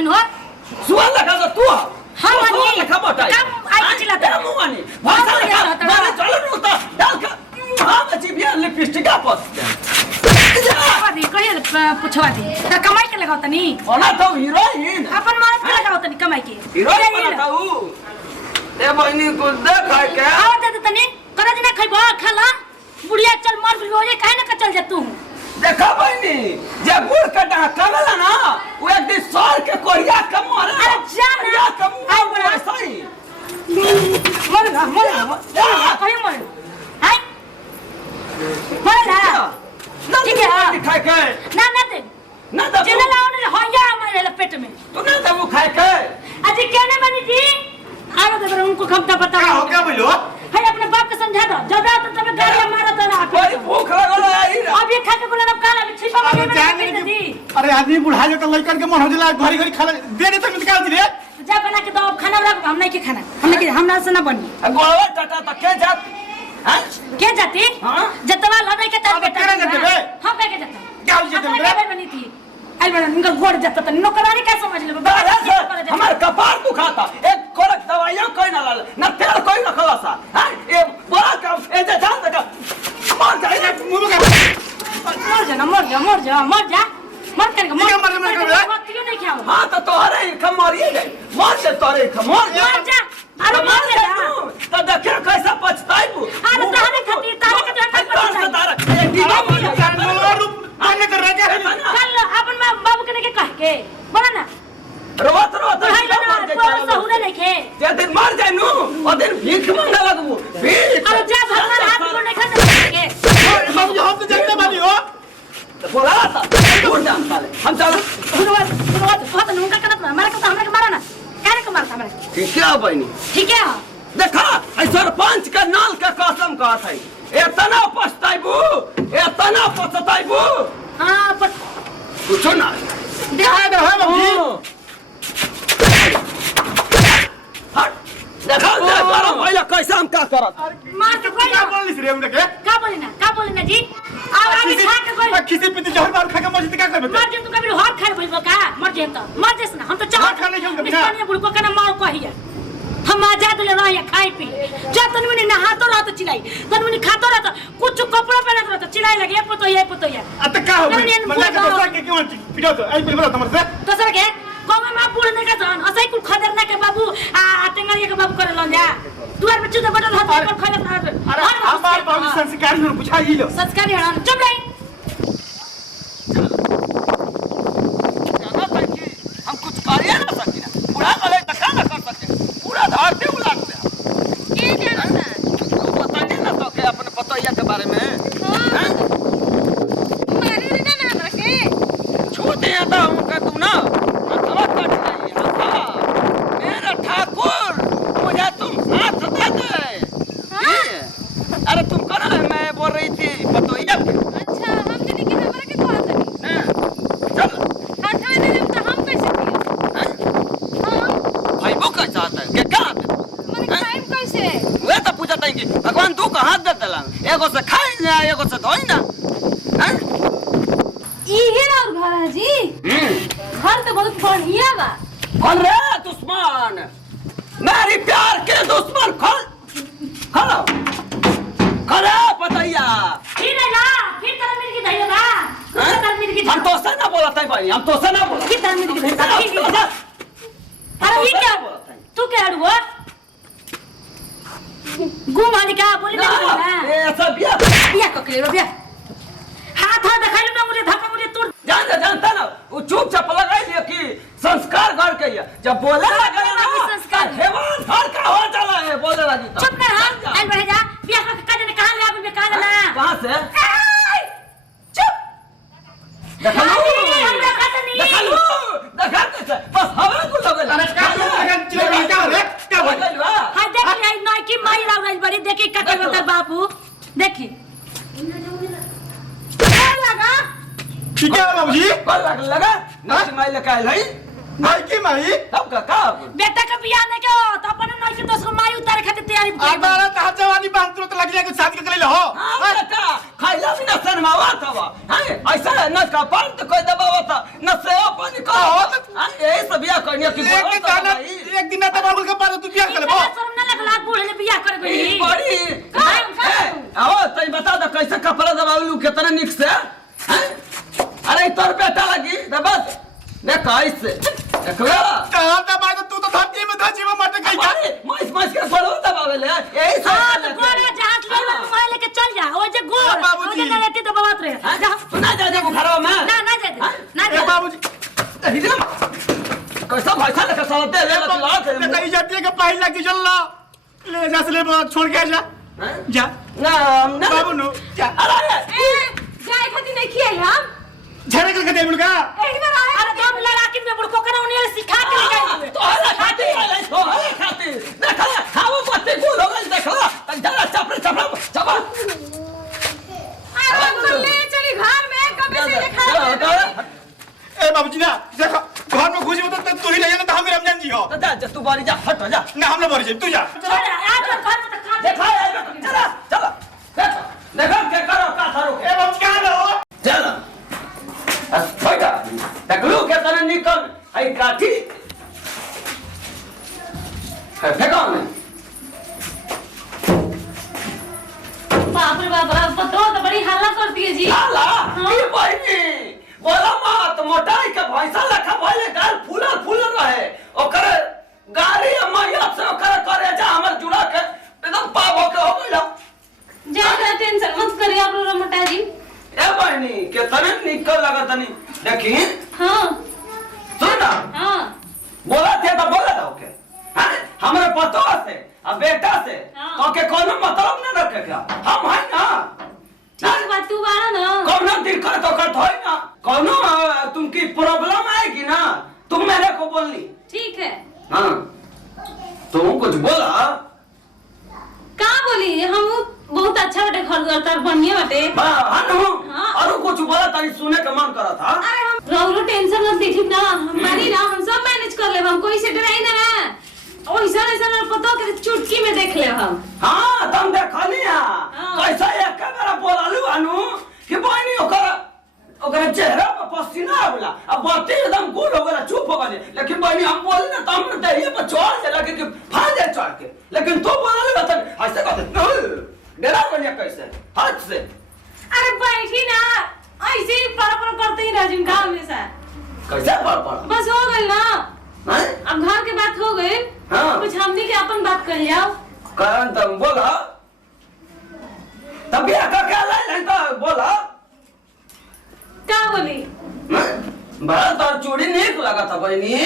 बनियन हो सुअर लगा तो तू हां बनिए लगा बटाई कम आई चिल्लाते तेरा मुंह मानी भाषा लगा मारे चलो नूता डाल का हां बची भी लिपस्टिक का पस दे कहिए पूछवा दे त कमाई के लगाओ तनी ओना तो हीरोइन अपन मरद के लगाओ तनी कमाई के हीरोइन बताऊ ए बहनी को देख के आओ दे तनी करज ना खइबो खाला बुढ़िया चल मर भी हो जे काहे ना चल जा तू देखा बहनी जे गुड़ का डा कमला ना वो एक दिन सर के कोरिया के मारे अरे जाना कम आई बड़ा सही मर कहीं मर आई मर ठीक है खाए के ना दे ना दे जिले लाओ ने होया हमारे पेट में तू ना दे वो खाए के अजी कहने बनी जी आओ दे उनको खमता पता क्या हो क्या बोलो है अपने बाप को समझा दो जब रात तब गाड़ी मारा तो ना कोई भूख लगल है अब ये खा के बोले ना काला भी छिपा में दी अरे आदमी बुढ़ा जो तो लड़कन के मन हो जाला घरी घरी खा दे दे तो निकाल दे जा बना के दो खाना रख हम नहीं के खाना हमरा से ना बनी गोलवा टाटा तक के जात हैं के जाती हां जतवा लड़ाई के तब बेटा केना जते बे हां पे के जाता क्या हो जते बे बनी थी आई बना इनका गोड़ जाता त नौकरानी क्या समझ ले हमार कपार दुखाता एक कोरक दवाइयां कोई ना लाल ना तेल कोई ना खलासा हैं ये बड़ा का ए जे जान तक मर जाए मुंह में मर जा मत कर क्यों नहीं खाओ हां तो तोहरे खम मरिए गए मर से तोरे खम मर जा अरे मर जा तो देखिए कैसा पछताइबू अरे तहरे खातिर तारे के तारे एक दीवा आने कर रहा है कल अपन बाबू के कह के बोला ना रोत सहुरे नहीं खे जे दिन मर जाए नु ओ दिन भीख मांगे लगबू भीख अरे जा भगवान हाथ को नहीं खा के हम तो जानते बानी हो बोला था दूर जान साले हम चल बहुत उनका करत मारा को हमरा के मारा ना काहे को मारता हमरा ठीक है बहनी ठीक है देखा ऐ सरपंच के नाल के कसम कहत है एतना पछताइबू एतना पछताइबू हां पर पूछो ना कहां दे है मम्मी हट देखा दे बारा भइला कैसे हम का करत मार के कोई क्या बोलिस रे उनके का बोली ना जी अब आगे खा के कोई किसी पे जहर मार खा के मर का करबे मर जे तू कभी हाथ खा बोलबो का मर जे तो मर जेस ना हम तो चाह खा नहीं खेल बिना पानी बुड़को कना मार कहिया हम आजाद ले रहे खाई पी जा तनमनी नहातो रहत चिल्लाई तनमनी खातो रहत कुछ कपड़ा पहनत रहत चिल्लाई लगे ये पतो ये अत का हो मतलब के दोसर के क्यों पिटो तो आई बोला तुमर से दोसर के कोमे मां बुड़ नहीं का जान असई कुल खदरना के बाबू आ टेंगरिया के बाबू करे लन जा दुआर पे चुदा बटन हाथ पर खले अरे हमार बाबू संस्कारी हो पूछा ही लो संस्कारी हन चुप रही हम कुछ कार्य ना सकिना पूरा गले तक ना कर सकते पूरा धरती उलाट दे के जानता तू पता नहीं ना तो के अपने पतोइया के बारे में हां मारे रे ना हमरा के छोटे आता उनका तू ना हथवा काट रही है मेरा ठाकुर मुझे तुम हाथ दे दे अरे तुम कौन है मैं बोल रही थी पतोइया अच्छा हम के नहीं हमरा के कहत नहीं चल हाथ में दे तो हम कैसे दिए हां भाई वो का चाहता है क्या मने टाइम कैसे वे तो पूछता है कि भगवान तू का हाथ दे दला एगो से खाई ना एगो से धोई ना हैं ई है और घर है जी घर तो बहुत बढ़िया बा कौन रे दुश्मन मेरी प्यार के दुश्मन खोल खोलो खोलो पतैया फिर ना फिर तरह मेरे की धैर्य बा तरह मेरे की हम तो से ना बोलता है भाई हम तो से ना बोलता फिर तरह मेरे की धैर्य अरे ये क्या तू क्या हुआ गुम वाली का बोली ना ये सब बिया ककले बिया हाथ दिखाई लो मुझे धक्का मुझे तोड़ जानता ना वो चुपचाप लगाई लिया कि संस्कार घर के ये जब बोले लगा ना संस्कार हेवान घर का हो चला है बोले लगी तो चुप कर हां आई बढ़ जा बिया का काजे ने कहां ले आबे में कहां ना कहां से चुप देखा लो देखा कैसे बस हवा को लगल अरे क्या रे क्या बोल हां देखी आई नई की माई लाग रही बड़ी देखी का करता बाबू देखी लगा ठीक है बाबूजी कल लगा ना माई लेके आइल है माई की माई तब का बेटा का बियाह नहीं के तो अपन नहीं के दोस्त को माई उतारे खातिर तैयारी कर अबारा कहा जवानी बांध तुरंत लग जाए शादी के ले हो बेटा खाइला भी न शर्मावा था ऐसा न कपाल तो कोई दबावा था न से अपन का यही सब बियाह करने की एक दिन ना तबाल के बाद तू बियाह कर ले शर्म ना लगला बूढ़े ने बियाह कर गई बड़ी आओ तई बता दो कैसे कपड़ा दबावलू कितना निक से अरे तोर बेटा लगी बस देख कैसे देखला कहां दबा तू तो धरती में धजी में मत कहीं का माइस के फलो दबावे ले यही सब गोरा जहाज ले मोबाइल लेके चल जा ओ जे गोर ओ जे नरेटी दबावत रहे जा ना जा बुखारवा में ना जा बाबूजी हिजम कैसा भाषा लेके चलते ले बेटा इज्जत के पहिला की चल ले जा से ले छोड़ के जा ना बाबू नो जा अरे जाए खाती नहीं किए हम झड़े करके दे मुर्गा एक बार आए अरे तुम लड़ाकी में बुड़को करा उन्हें सिखा के गए तो अरे खाती देखा खाओ पत्ते गुल हो गए देखला जरा चपड़ा चपा अरे ले चली घर में कभी से देखा ए बाबूजी ना देखो घर में घुसी तो तू ही ले जाना तो हम रमजान जी हो तो जा तू बारी जा हट जा ना हम लोग बारी तू जा छोड़ आज घर में तो देखा चला देखो क्या करो का थारो ए बाबू क्या लो चल बेटा देखलू के तने निकल आई काठी फेंको नहीं बाप रे बाप पतो तो बड़ी हल्ला करती है जी हाला ये बहिनी बोला मत मोटाई के भैंसा लखा भइले गाल फूलल रहे ओकर गाड़ी मैया से ओकर करे जा हमर जुड़ा के एकदम पाप होके हो गइल ज्यादा टेंशन मत करिए आप लोग मोटा जी ए बहिनी के तने निकल लगा तनी देखी हां सुन हां बोला थे तो बोला था ओके हां हमरे पतो से अब बेटा से तो के कोनो मतलब न रखे क्या हम है ना ठीक बात तू बाड़ा ना कोनो दिक्कत तो कर होई ना कोनो तुमकी प्रॉब्लम आएगी ना तुम मेरे को बोलनी ठीक है हां तुम कुछ बोला का बोली हम बहुत अच्छा बटे घर करता बढ़िया बटे हां और कुछ बोला तारी सुने का मन करा था अरे हम रोरो टेंशन मत देखी ना हमारी ना हम सब मैनेज कर ले हम कोई से डराई ना ओइसा ऐसा पतो के चुटकी में देख ले हम हां तुम देखनिया कैसा एक कैमरा बोलालू अनु कि बहनी ओकर चेहरा पर पसीना आवला अब बातें एकदम गुल हो गला चुप हो गले लेकिन बहनी हम बोल ना तो हम दहिए पर चढ़ जा लगे कि फाड़ जाए चढ़ के लेकिन तो बोलालू बता ऐसे कहते डरा बनिया कैसे हाथ से अरे बैठी ना ऐसे ही पर करते ही राजन का हमेशा कैसे पर बस हो गई ना हैं अब घर के बात हो गई हाँ। कुछ हमनी के अपन बात कर लिया कारण तुम बोला तब भी आका क्या लाइन तो बोला क्या बोली बड़ा तो चूड़ी नहीं लगा था बहनी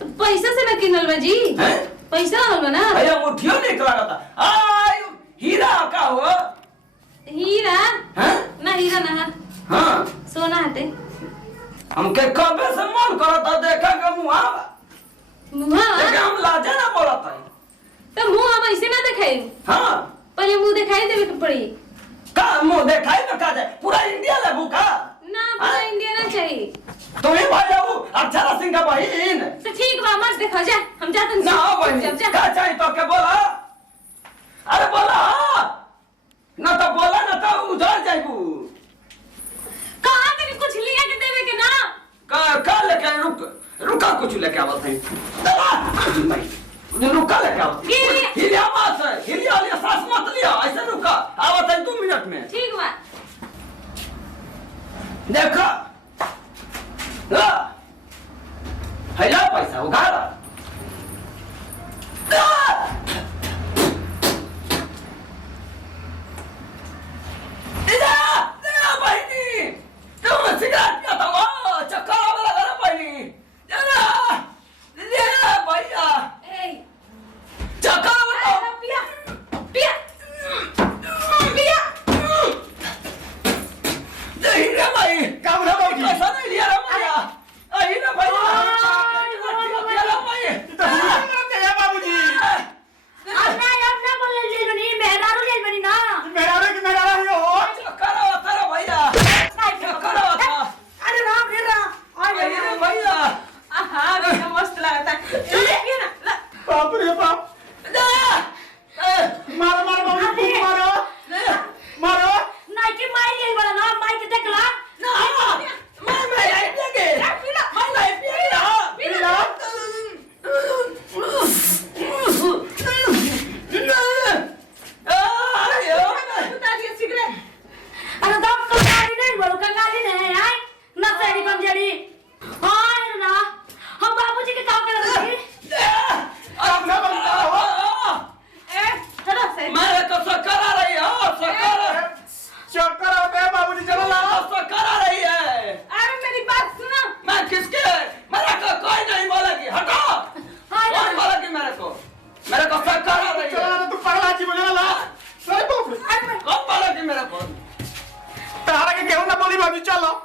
तो पैसा से ना किनल बा जी हैं पैसा होगा ना भैया मुठियो नहीं लगा था आय हीरा का हो हीरा हैं ना हीरा ना हां सोना हटे हमके कबे से मन करता देखा के मुंह मुंह लेकिन हम लाजे ना बोला था तो मुंह हम ऐसे ना दिखाई हां पहले मुंह दिखाई देवे के पड़ी का मुंह दिखाई में का जाए पूरा इंडिया ले भूखा ना पूरा इंडिया ना चाहिए तुम ही भाई जाओ अक्षरा सिंह का बहन तो ठीक बा मत देखो जा हम जाते ना बहन का चाहिए तो के बोला अरे बोला ना तो बोला ना तो उधर जाइबू कहां तक कुछ लिया के देवे के ना का लेके रुका कुछ लेके आवत है दबा भाई रुका लेके आवत हिलिया मत हिलिया लिया सांस मत लिया ऐसे रुका आवत है 2 मिनट में ठीक बा देखा ला हैला पैसा उगाड़ा अरे बाप